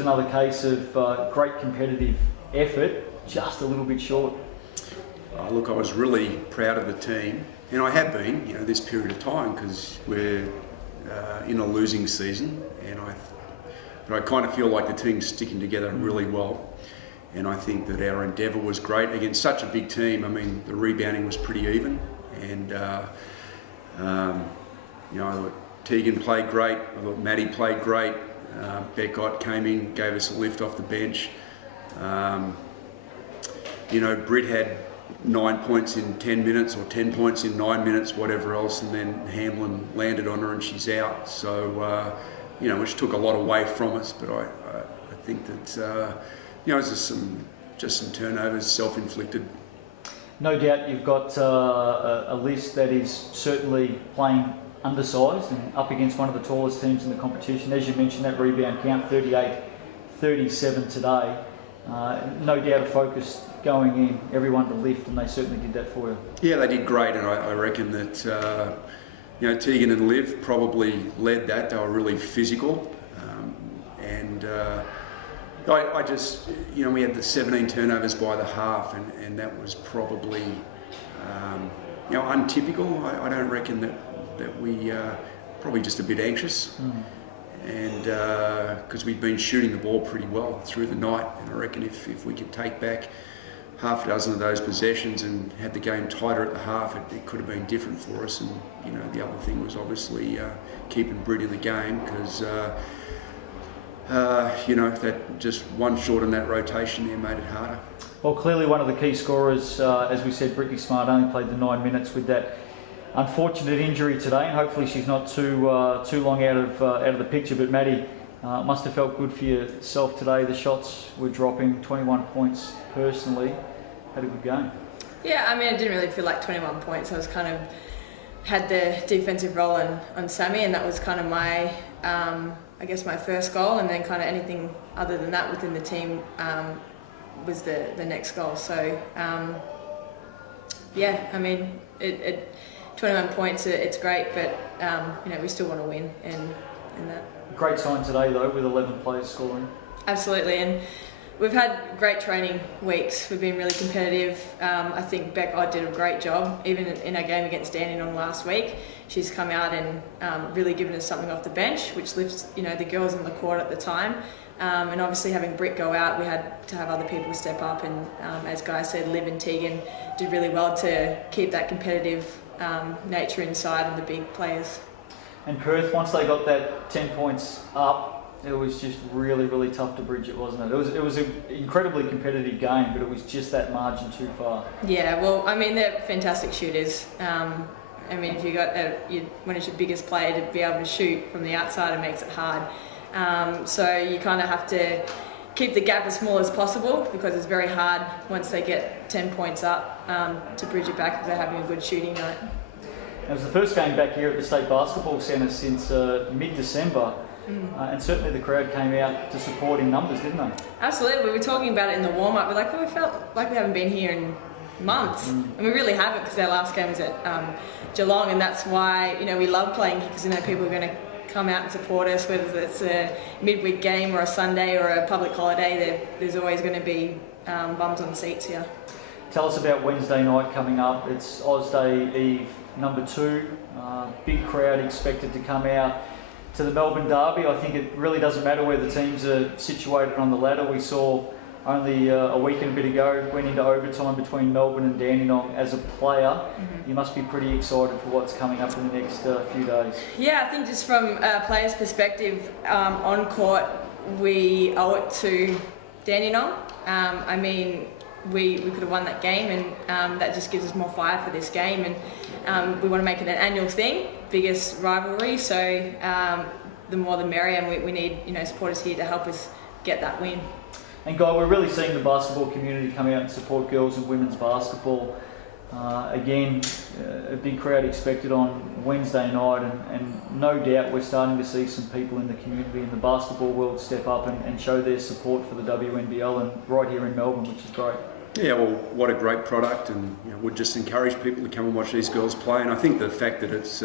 just another case of great competitive effort, just a little bit short. Look, I was really proud of the team, and I have been, this period of time, because we're in a losing season, but I kind of feel like the team's sticking together really well. And I think that our endeavour was great against such a big team. I mean, the rebounding was pretty even, and I thought Tegan played great. I thought Maddie played great. Beckott came in, gave us a lift off the bench. Britt had 9 points in 10 minutes or 10 points in 9 minutes, whatever else, and then Hamlin landed on her and she's out. So, which took a lot away from us. But I think that, it's just some turnovers, self-inflicted. No doubt you've got a list that is certainly playing undersized and up against one of the tallest teams in the competition. As you mentioned, that rebound count, 38-37 today. No doubt a focus going in, everyone to lift, and they certainly did that for you. Yeah, they did great, and I reckon that Tegan and Liv probably led that. They were really physical, and I just, we had the 17 turnovers by the half, and that was probably, untypical. I don't reckon that we probably just a bit anxious. And because we'd been shooting the ball pretty well through the night, and I reckon if we could take back half a dozen of those possessions and had the game tighter at the half, it could have been different for us. And the other thing was obviously keeping Britt in the game, because that just one short in that rotation there made it harder. Well, clearly one of the key scorers, as we said, Brittany Smart only played the 9 minutes with that unfortunate injury today, and hopefully she's not too long out of the picture. But Maddie, must have felt good for yourself today. The shots were dropping, 21 points personally. Had a good game. Yeah, I mean, I didn't really feel like 21 points. I was kind of had the defensive role on Sammy, and that was kind of my my first goal, and then kind of anything other than that within the team was the next goal. So I mean, it 21 points, it's great, but we still want to win, and that. Great sign today though, with 11 players scoring. Absolutely, and we've had great training weeks. We've been really competitive. I think Beck did a great job, even in our game against Dandenong last week. She's come out and really given us something off the bench, which lifts the girls on the court at the time. And obviously having Britt go out, we had to have other people step up, and as Guy said, Liv and Tegan did really well to keep that competitive nature inside and the big players. And Perth, once they got that 10 points up, it was just really, really tough to bridge it, wasn't it? It was an incredibly competitive game, but it was just that margin too far. Yeah, well, I mean, they're fantastic shooters. I mean, if you got when it's your biggest player to be able to shoot from the outside, it makes it hard. So you kind of have to keep the gap as small as possible, because it's very hard once they get 10 points up to bridge it back if they're having a good shooting night. It was the first game back here at the State Basketball Centre since mid-December, and certainly the crowd came out to support in numbers, didn't they? Absolutely. We were talking about it in the warm-up. We're like, we felt like we haven't been here in months, and we really haven't, because our last game was at Geelong, and that's why we love playing here, because people are going to come out and support us, whether it's a midweek game or a Sunday or a public holiday. There's always going to be bums on seats here. Tell us about Wednesday night coming up. It's Oz Day Eve number 2. Big crowd expected to come out to the Melbourne Derby. I think it really doesn't matter where the teams are situated on the ladder. We saw only a week and a bit ago, went into overtime between Melbourne and Dandenong. As a player, you must be pretty excited for what's coming up in the next few days. Yeah, I think just from a player's perspective, on court, we owe it to Dandenong. I mean, we could have won that game, and that just gives us more fire for this game, and we want to make it an annual thing, biggest rivalry, so the more the merrier, and we need supporters here to help us get that win. And Guy, we're really seeing the basketball community come out and support girls and women's basketball. Again, a big crowd expected on Wednesday night, and no doubt we're starting to see some people in the community in the basketball world step up and show their support for the WNBL, and right here in Melbourne, which is great. Yeah, well, what a great product, and would just encourage people to come and watch these girls play. And I think the fact that it's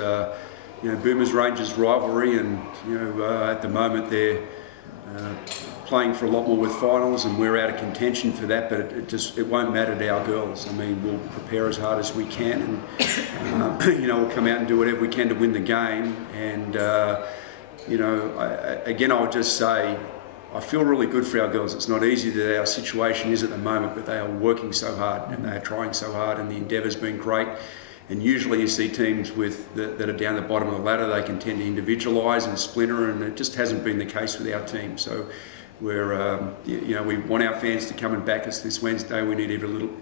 Boomers Rangers rivalry, and at the moment they're playing for a lot more with finals, and we're out of contention for that. But it won't matter to our girls. I mean, we'll prepare as hard as we can, and we'll come out and do whatever we can to win the game. And I would just say, I feel really good for our girls. It's not easy that our situation is at the moment, but they are working so hard and they are trying so hard, and the endeavour's been great. And usually you see teams that are down the bottom of the ladder, they can tend to individualise and splinter, and it just hasn't been the case with our team. So we're, we want our fans to come and back us this Wednesday. We need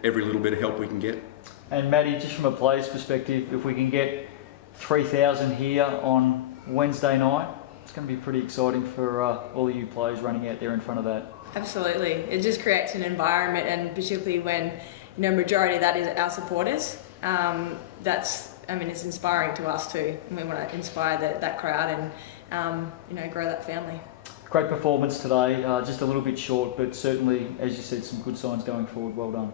every little bit of help we can get. And Maddie, just from a player's perspective, if we can get 3,000 here on Wednesday night, it's going to be pretty exciting for all of you players running out there in front of that. Absolutely. It just creates an environment, and particularly when majority of that is our supporters. It's inspiring to us too, and we want to inspire that crowd and grow that family. Great performance today, just a little bit short, but certainly, as you said, some good signs going forward. Well done.